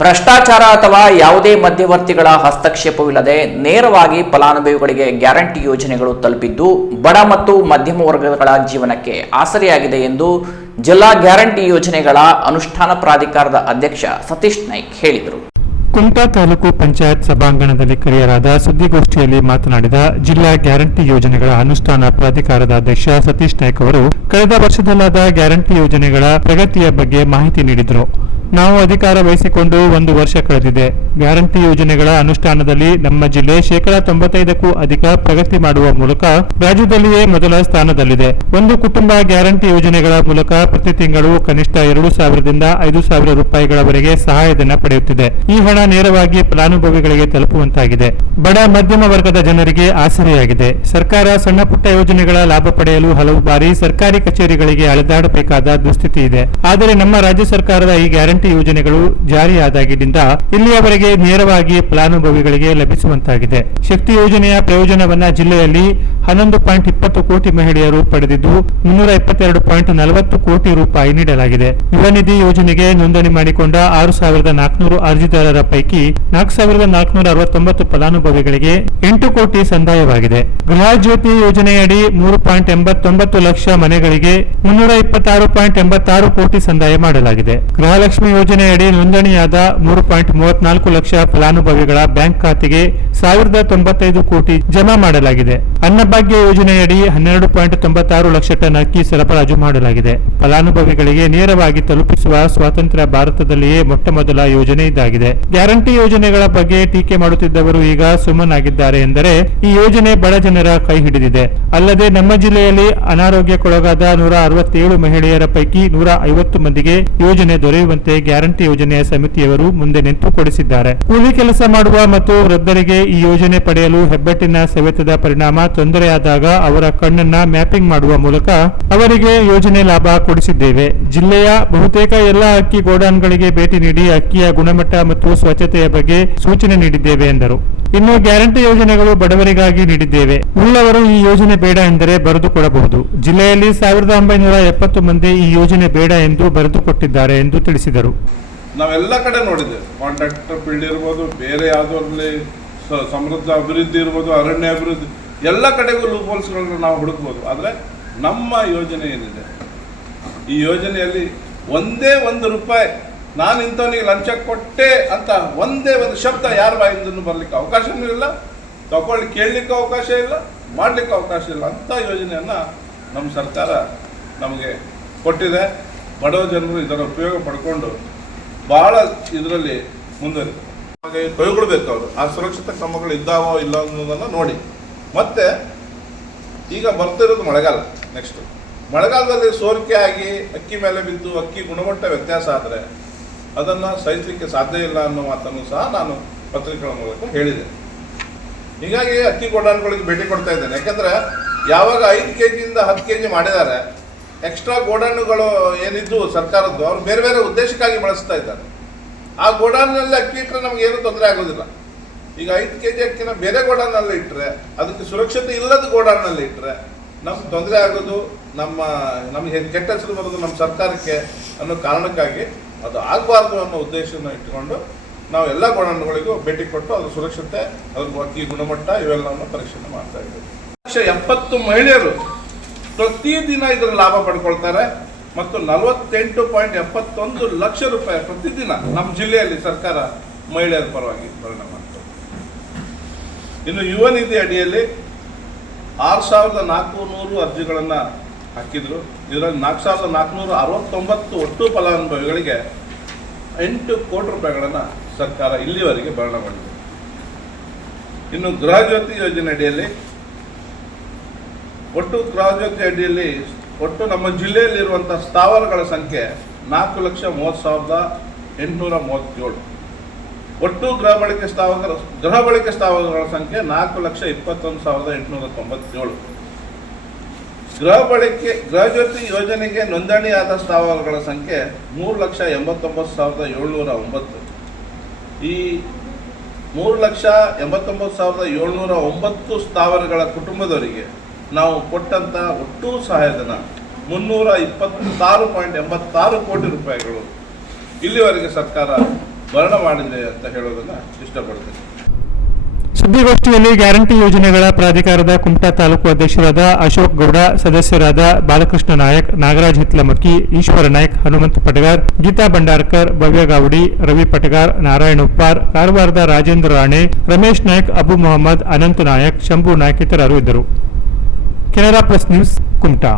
ಭ್ರಷ್ಟಾಚಾರ ಅಥವಾ ಯಾವುದೇ ಮಧ್ಯವರ್ತಿಗಳ ಹಸ್ತಕ್ಷೇಪವಿಲ್ಲದೆ ನೇರವಾಗಿ ಫಲಾನುಭವಿಗಳಿಗೆ ಗ್ಯಾರಂಟಿ ಯೋಜನೆಗಳು ತಲುಪಿದ್ದು ಬಡ ಮತ್ತು ಮಧ್ಯಮ ವರ್ಗಗಳ ಜೀವನಕ್ಕೆ ಆಸರೆಯಾಗಿದೆ ಎಂದು ಜಿಲ್ಲಾ ಗ್ಯಾರಂಟಿ ಯೋಜನೆಗಳ ಅನುಷ್ಠಾನ ಪ್ರಾಧಿಕಾರದ ಅಧ್ಯಕ್ಷ ಸತೀಶ್ ನಾಯ್ಕ್ ಹೇಳಿದರು. ಕುಮಟಾ ತಾಲೂಕು ಪಂಚಾಯತ್ ಸಭಾಂಗಣದಲ್ಲಿ ಕರೆಯಲಾದ ಸುದ್ದಿಗೋಷ್ಠಿಯಲ್ಲಿ ಮಾತನಾಡಿದ ಜಿಲ್ಲಾ ಗ್ಯಾರಂಟಿ ಯೋಜನೆಗಳ ಅನುಷ್ಠಾನ ಪ್ರಾಧಿಕಾರದ ಅಧ್ಯಕ್ಷ ಸತೀಶ್ ನಾಯ್ಕ್ ಅವರು ಕಳೆದ ವರ್ಷದಲ್ಲಾದ ಗ್ಯಾರಂಟಿ ಯೋಜನೆಗಳ ಪ್ರಗತಿಯ ಬಗ್ಗೆ ಮಾಹಿತಿ ನೀಡಿದರು. ನಾವು ಅಧಿಕಾರ ವಹಿಸಿಕೊಂಡು 1 ವರ್ಷ ಕಳೆದಿದೆ. ಗ್ಯಾರಂಟಿ ಯೋಜನೆಗಳ ಅನುಷ್ಠಾನದಲ್ಲಿ ನಮ್ಮ ಜಿಲ್ಲೆ 95%ಕ್ಕೂ ಅಧಿಕ ಪ್ರಗತಿ ಮಾಡುವ ಮೂಲಕ ರಾಜ್ಯದಲ್ಲಿಯೇ ಮೊದಲ ಸ್ಥಾನದಲ್ಲಿದೆ. ಒಂದು ಕುಟುಂಬ ಗ್ಯಾರಂಟಿ ಯೋಜನೆಗಳ ಮೂಲಕ ಪ್ರತಿ ತಿಂಗಳು ಕನಿಷ್ಠ 2,000 ದಿಂದ 5,000 ರೂಪಾಯಿಗಳವರೆಗೆ ಸಹಾಯಧನ ಪಡೆಯುತ್ತಿದೆ. ಈ ಹಣ ನೇರವಾಗಿ ಫಲಾನುಭವಿಗಳಿಗೆ ತಲುಪುವಂತಾಗಿದೆ. ಬಡ ಮಧ್ಯಮ ವರ್ಗದ ಜನರಿಗೆ ಆಸರೆಯಾಗಿದೆ. ಸರ್ಕಾರ ಸಣ್ಣ ಪುಟ್ಟ ಯೋಜನೆಗಳ ಲಾಭ ಪಡೆಯಲು ಹಲವು ಬಾರಿ ಸರ್ಕಾರಿ ಕಚೇರಿಗಳಿಗೆ ಅಲೆದಾಡಬೇಕಾದ ದುಸ್ಥಿತಿ ಇದೆ. ಆದರೆ ನಮ್ಮ ರಾಜ್ಯ ಸರ್ಕಾರದ ಈ ಗ್ಯಾರಂಟಿ ಯೋಜನೆಗಳು ಜಾರಿಯಾದಾಗಿನಿಂದ ಇಲ್ಲಿಯವರೆಗೆ ನೇರವಾಗಿ ಫಲಾನುಭವಿಗಳಿಗೆ ಲಭಿಸುವಂತಾಗಿದೆ. ಶಕ್ತಿ ಯೋಜನೆಯ ಪ್ರಯೋಜನವನ್ನ ಜಿಲ್ಲೆಯಲ್ಲಿ 11.20 ಕೋಟಿ ಮಹಿಳೆಯರು ಪಡೆದಿದ್ದು 322.40 ಕೋಟಿ ರೂಪಾಯಿ ನೀಡಲಾಗಿದೆ. ಯುವ ನಿಧಿ ಯೋಜನೆಗೆ ನೋಂದಣಿ ಮಾಡಿಕೊಂಡ 6,400 ಅರ್ಜಿದಾರರ ಪೈಕಿ 4,469 ಫಲಾನುಭವಿಗಳಿಗೆ 8 ಕೋಟಿ ಸಂದಾಯವಾಗಿದೆ. ಗೃಹ ಜ್ಯೋತಿ ಯೋಜನೆಯಡಿ 3.89 ಲಕ್ಷ ಮನೆಗಳಿಗೆ 326.86 ಕೋಟಿ ಸಂದಾಯ ಮಾಡಲಾಗಿದೆ. ಗೃಹಲಕ್ಷ್ಮಿ ಯೋಜನೆಯಡಿ ನೋಂದಣಿಯಾದ 3.34 ಲಕ್ಷ ಫಲಾನುಭವಿಗಳ ಬ್ಯಾಂಕ್ ಖಾತೆಗೆ 1,095 ಕೋಟಿ ಜಮಾ ಮಾಡಲಾಗಿದೆ. ಅನ್ನಭಾಗ್ಯ ಯೋಜನೆಯಡಿ 12.96 ಲಕ್ಷ ಟನ್ ಅಕ್ಕಿ ಸರಬರಾಜು ಮಾಡಲಾಗಿದೆ. ಫಲಾನುಭವಿಗಳಿಗೆ ನೇರವಾಗಿ ತಲುಪಿಸುವ ಸ್ವಾತಂತ್ರ್ಯ ಭಾರತದಲ್ಲಿಯೇ ಮೊಟ್ಟಮೊದಲ ಯೋಜನೆ ಇದಾಗಿದೆ. ಗ್ಯಾರಂಟಿ ಯೋಜನೆಗಳ ಬಗ್ಗೆ ಟೀಕೆ ಮಾಡುತ್ತಿದ್ದವರು ಈಗ ಸುಮ್ಮನಾಗಿದ್ದಾರೆ ಎಂದರೆ ಈ ಯೋಜನೆ ಬಡ ಜನರ ಕೈ ಹಿಡಿದಿದೆ. ಅಲ್ಲದೆ ನಮ್ಮ ಜಿಲ್ಲೆಯಲ್ಲಿ ಅನಾರೋಗ್ಯಕ್ಕೊಳಗಾದ 167 ಮಹಿಳೆಯರ ಪೈಕಿ 150 ಮಂದಿಗೆ ಯೋಜನೆ ದೊರೆಯುವಂತೆ ಗ್ಯಾರಂಟಿ ಯೋಜನೆಯ ಸಮಿತಿಯವರು ಮುಂದೆ ನಿಂತು ಕೊಡಿಸಿದ್ದಾರೆ. ಕೂಲಿ ಕೆಲಸ ಮಾಡುವ ಮತ್ತು ವೃದ್ಧರಿಗೆ ಈ ಯೋಜನೆ ಪಡೆಯಲು ಹೆಬ್ಬೆಟ್ಟಿನ ಸವೆತದ ಪರಿಣಾಮ ತೊಂದರೆಯಾದಾಗ ಅವರ ಕಣ್ಣನ್ನ ಮ್ಯಾಪಿಂಗ್ ಮಾಡುವ ಮೂಲಕ ಅವರಿಗೆ ಯೋಜನೆ ಲಾಭ ಕೊಡಿಸಿದ್ದೇವೆ. ಜಿಲ್ಲೆಯ ಬಹುತೇಕ ಎಲ್ಲ ಅಕ್ಕಿ ಗೋಡಾನ್ಗಳಿಗೆ ಭೇಟಿ ನೀಡಿ ಅಕ್ಕಿಯ ಗುಣಮಟ್ಟ ಮತ್ತು ಸ್ವಚ್ಛತೆಯ ಬಗ್ಗೆ ಸೂಚನೆ ನೀಡಿದ್ದೇವೆ ಎಂದರು. ಇನ್ನು ಗ್ಯಾರಂಟಿ ಯೋಜನೆಗಳು ಬಡವರಿಗಾಗಿ ನೀಡಿದ್ದೇವೆ. ಉಳ್ಳವರು ಈ ಯೋಜನೆ ಬೇಡ ಎಂದರೆ ಬರೆದು ಕೊಡಬಹುದು. ಜಿಲ್ಲೆಯಲ್ಲಿ 1970 ಮಂದಿ ಈ ಯೋಜನೆ ಬೇಡ ಎಂದು ಬರೆದು ಕೊಟ್ಟಿದ್ದಾರೆ ಎಂದು ತಿಳಿಸಿದರು. ನಾವೆಲ್ಲ ಕಡೆ ನೋಡಿದ್ದೇವೆ. ಕಾಂಟ್ರಾಕ್ಟರ್ ಫೀಲ್ಡ್ ಇರ್ಬೋದು, ಬೇರೆ ಯಾವುದರಲ್ಲಿ ಸಮೃದ್ಧ ಅಭಿವೃದ್ಧಿ ಇರ್ಬೋದು, ಅರಣ್ಯ ಅಭಿವೃದ್ಧಿ, ಎಲ್ಲ ಕಡೆಗೂ ಲೂಪ್ ಹೋಲ್ಸ್ಗಳನ್ನು ನಾವು ಹುಡುಕ್ಬೋದು. ಆದರೆ ನಮ್ಮ ಯೋಜನೆ ಏನಿದೆ, ಈ ಯೋಜನೆಯಲ್ಲಿ ಒಂದೇ 1 ರೂಪಾಯಿ ನಾನು ಇಂಥವನಿಗೆ ಲಂಚ ಕೊಟ್ಟೆ ಅಂತ ಒಂದೇ ಒಂದು ಶಬ್ದ ಯಾರ ಬಾಯಿಂದನೂ ಬರಲಿಕ್ಕೆ ಅವಕಾಶವೂ ಇಲ್ಲ, ತಗೊಳ್ಳಿ ಕೇಳಲಿಕ್ಕೆ ಅವಕಾಶ ಇಲ್ಲ, ಮಾಡಲಿಕ್ಕೆ ಅವಕಾಶ ಇಲ್ಲ. ಅಂಥ ಯೋಜನೆಯನ್ನು ನಮ್ಮ ಸರ್ಕಾರ ನಮಗೆ ಕೊಟ್ಟಿದೆ. ಬಡವ ಜನರು ಇದರ ಉಪಯೋಗ ಪಡ್ಕೊಂಡು ಭಾಳ ಇದರಲ್ಲಿ ಮುಂದುವರಿತಾರೆ. ಹಾಗೆ ಕೈಗೊಳ್ಬೇಕು. ಅವರು ಆ ಸುರಕ್ಷತಾ ಕ್ರಮಗಳು ಇದ್ದಾವೋ ಇಲ್ಲ ಅನ್ನೋದನ್ನು ನೋಡಿ. ಮತ್ತು ಈಗ ಬರ್ತಿರೋದು ಮಳೆಗಾಲ. ನೆಕ್ಸ್ಟ್ ಮಳೆಗಾಲದಲ್ಲಿ ಸೋರಿಕೆ ಆಗಿ ಅಕ್ಕಿ ಮೇಲೆ ಬಿದ್ದು ಅಕ್ಕಿ ಗುಣಮಟ್ಟ ವ್ಯತ್ಯಾಸ ಆದರೆ ಅದನ್ನು ಸಹಿಸಲಿಕ್ಕೆ ಸಾಧ್ಯ ಇಲ್ಲ ಅನ್ನೋ ಮಾತನ್ನು ಸಹ ನಾನು ಪತ್ರಿಕೆಗಳ ಮೂಲಕ ಹೇಳಿದೆ. ಹೀಗಾಗಿ ಅಕ್ಕಿ ಗೋಡಾನ್ಗಳಿಗೆ ಭೇಟಿ ಕೊಡ್ತಾ ಇದ್ದೇನೆ. ಯಾಕೆಂದರೆ ಯಾವಾಗ 5 ಕೆಜಿಯಿಂದ 10 ಕೆಜಿ ಮಾಡಿದ್ದಾರೆ, ಎಕ್ಸ್ಟ್ರಾ ಗೋಡಾನುಗಳು ಏನಿದ್ದು ಸರ್ಕಾರದ್ದು ಅವರು ಬೇರೆ ಬೇರೆ ಉದ್ದೇಶಕ್ಕಾಗಿ ಬಳಸ್ತಾ ಇದ್ದಾರೆ. ಆ ಗೋಡಾನಲ್ಲಿ ಅಕ್ಕಿ ಇಟ್ಟರೆ ನಮಗೇನು ತೊಂದರೆ ಆಗೋದಿಲ್ಲ. ಈಗ 5 ಕೆಜಿ ಅಕ್ಕಿನ ಬೇರೆ ಗೋಡಾನಲ್ಲಿ ಇಟ್ಟರೆ, ಅದಕ್ಕೆ ಸುರಕ್ಷತೆ ಇಲ್ಲದ ಗೋಡಾನಲ್ಲಿ ಇಟ್ಟರೆ ನಮ್ಗೆ ತೊಂದರೆ ಆಗೋದು, ನಮಗೆ ಕೆಟ್ಟ ಹೆಸರು ಬರೋದು ನಮ್ಮ ಸರ್ಕಾರಕ್ಕೆ ಅನ್ನೋ ಕಾರಣಕ್ಕಾಗಿ ಅದು ಆಗಬಾರ್ದು ಅನ್ನೋ ಉದ್ದೇಶವನ್ನು ಇಟ್ಟುಕೊಂಡು ನಾವು ಎಲ್ಲ ಗೋಡಾನುಗಳಿಗೂ ಭೇಟಿ ಕೊಟ್ಟು ಅದ್ರ ಸುರಕ್ಷತೆ, ಅದ್ರ ಅಕ್ಕಿ ಗುಣಮಟ್ಟ ಇವೆಲ್ಲವನ್ನು ಪರೀಕ್ಷೆ ಮಾಡ್ತಾ ಇದ್ದೀವಿ. 170 ಮಹಿಳೆಯರು ಪ್ರತಿದಿನ ಇದರ ಲಾಭ ಪಡ್ಕೊಳ್ತಾರೆ ಮತ್ತು 48.71 ಲಕ್ಷ ರೂಪಾಯಿ ಪ್ರತಿದಿನ ನಮ್ಮ ಜಿಲ್ಲೆಯಲ್ಲಿ ಸರ್ಕಾರ ಮಹಿಳೆಯರ ಪರವಾಗಿ ಭರಣೆ ಮಾಡ್ತಾರೆ. ಇನ್ನು ಯುವ ನಿಧಿ ಅಡಿಯಲ್ಲಿ 6,400 ಅರ್ಜಿಗಳನ್ನು ಹಾಕಿದ್ರು. ಇದರಲ್ಲಿ 4,469 ಒಟ್ಟು ಫಲಾನುಭವಿಗಳಿಗೆ 8 ಕೋಟಿ ರೂಪಾಯಿಗಳನ್ನು ಸರ್ಕಾರ ಇಲ್ಲಿವರೆಗೆ ಭರಣೆ ಮಾಡಿದೆ. ಇನ್ನು ಗೃಹ ಜ್ಯೋತಿ ಯೋಜನೆ ಅಡಿಯಲ್ಲಿ ಒಟ್ಟು ನಮ್ಮ ಜಿಲ್ಲೆಯಲ್ಲಿರುವಂಥ ಸ್ಥಾವರಗಳ ಸಂಖ್ಯೆ 4,30,837. ಒಟ್ಟು ಗೃಹ ಬಳಕೆ ಸ್ಥಾವರಗಳ ಸಂಖ್ಯೆ 4,21,897. ಗೃಹ ಜ್ಯೋತಿ ಯೋಜನೆಗೆ ನೋಂದಣಿಯಾದ ಸ್ಥಾವರಗಳ ಸಂಖ್ಯೆ 3,89,709. ಈ 3,89,709 ಸ್ಥಾವರಗಳ ಕುಟುಂಬದವರಿಗೆ ನಾವು ಕೊಟ್ಟಂಥ ಒಟ್ಟು ಸಹಾಯಧನ 326.86 ಕೋಟಿ ರೂಪಾಯಿಗಳು ಇಲ್ಲಿವರೆಗೆ ಸರ್ಕಾರ ವರ್ಣ ಮಾಡಿದೆ ಅಂತ ಹೇಳೋದನ್ನು ಇಷ್ಟಪಡ್ತೀನಿ. ಸುದ್ದಿಗೋಷ್ಠಿಯಲ್ಲಿ ಗ್ಯಾರಂಟಿ ಯೋಜನೆಗಳ ಪ್ರಾಧಿಕಾರದ ಕುಮಟಾ ತಾಲೂಕು ಅಧ್ಯಕ್ಷರಾದ ಅಶೋಕ್ ಗೌಡ, ಸದಸ್ಯರಾದ ಬಾಲಕೃಷ್ಣ ನಾಯಕ್, ನಾಗರಾಜ್ ಹಿತ್ಲಮಕ್ಕಿ, ಈಶ್ವರ ನಾಯ್ಕ್, ಹನುಮಂತ ಪಟಗಾರ್, ಗೀತಾ ಭಂಡಾರ್ಕರ್, ಭವ್ಯ ಗಾವಡಿ, ರವಿ ಪಟಗಾರ್, ನಾರಾಯಣ ಉಪ್ಪಾರ್, ಕಾರವಾರದ ರಾಜೇಂದ್ರ ರಾಣೆ, ರಮೇಶ್ ನಾಯ್ಕ್, ಅಬು ಮೊಹಮ್ಮದ್, ಅನಂತ್ ನಾಯಕ್, ಶಂಭು ನಾಯ್ಕ್ ಇತರರು ಇದ್ದರು. Canara plus news, Kumta.